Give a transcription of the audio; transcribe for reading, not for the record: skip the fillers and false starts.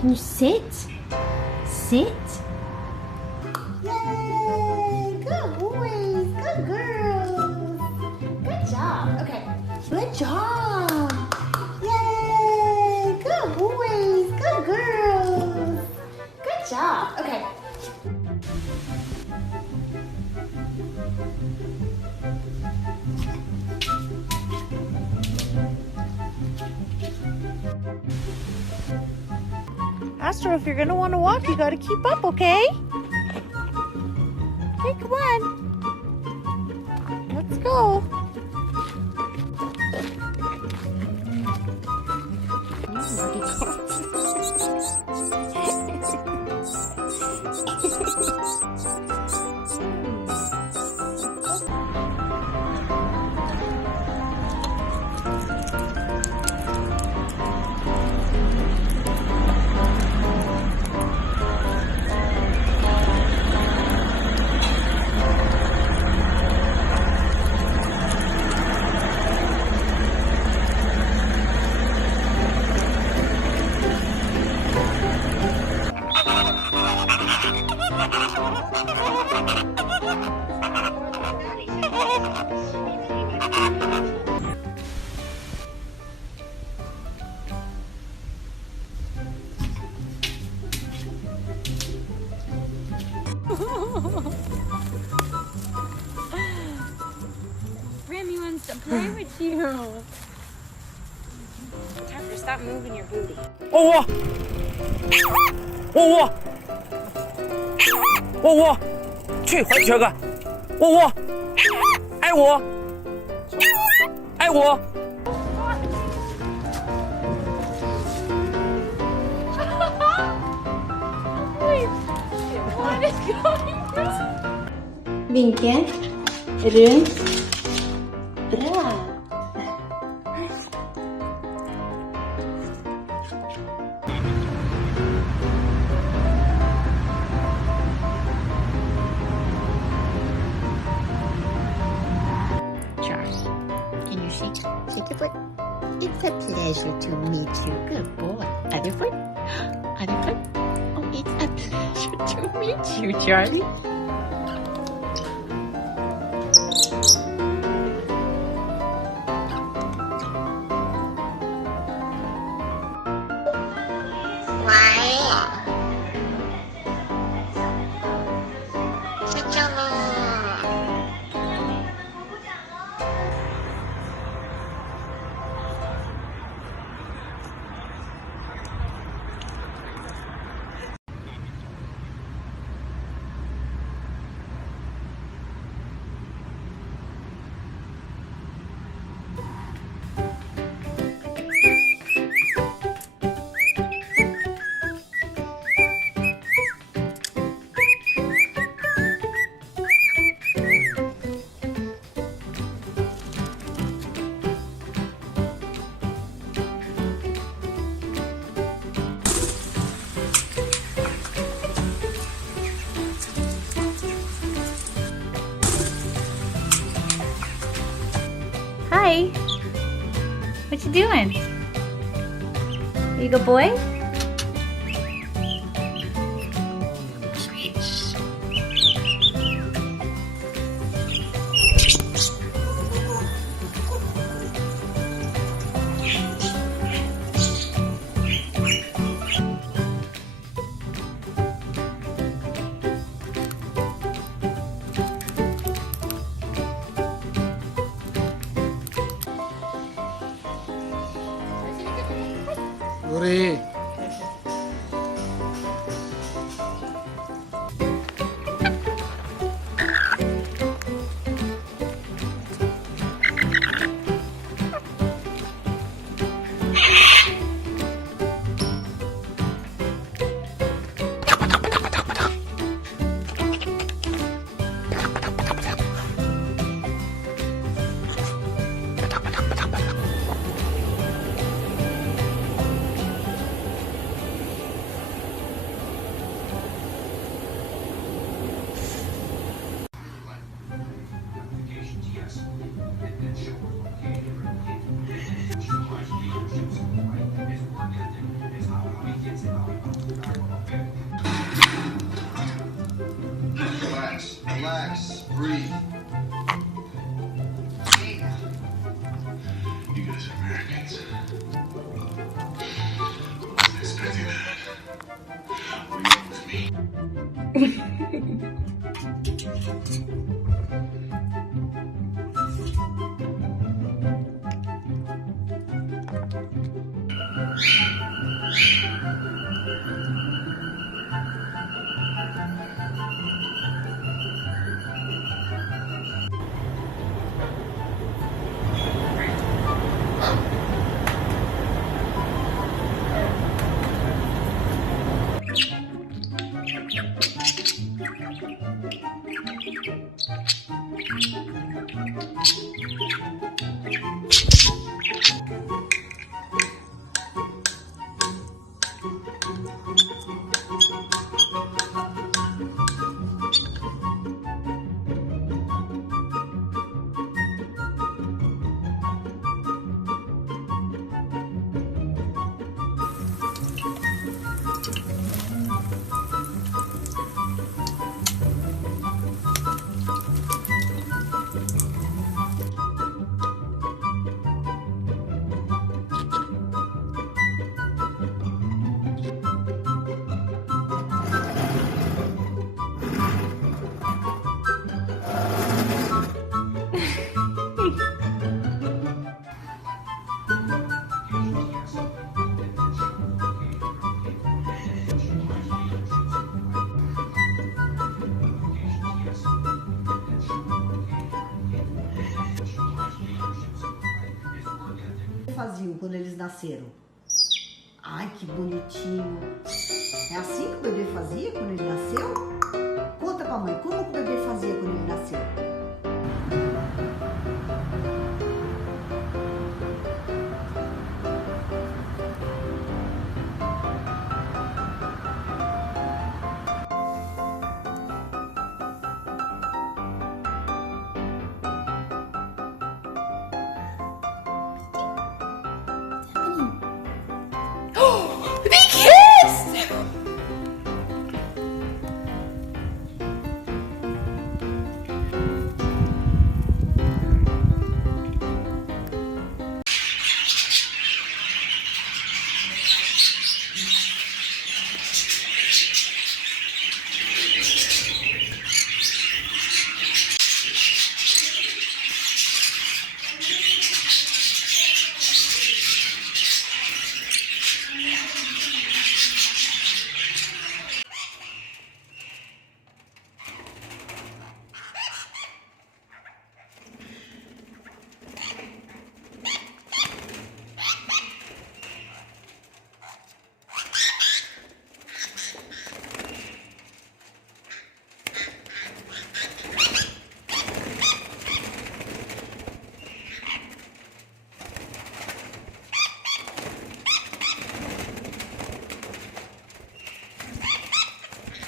Can you sit? Sit. Yay! Good boys, good girls. Good job. Okay, good job. Yay! Good boys, good girls. Good job. Okay. Astro, if you're gonna want to walk, you gotta keep up, okay? Okay, come on. Let's go. Remy wants to play with you. Tucker, stop moving your booty. 喔喔，喔喔，去还这个，喔喔，爱我，爱我。What is going on? Vinkel, runt, bra. Charles, can you sit? Sit the foot. It's a pleasure to meet you. Good boy. Other foot? Other foot? Oh, it's a pleasure to meet you, Charlie. Hi. What you doing? You a good boy? 우리 as Americans. Wasn't expecting that. Were you with me? Faziam quando eles nasceram? Ai, que bonitinho. É assim que o bebê fazia quando ele nasceu? Conta pra mãe, como que o bebê fazia quando ele nasceu?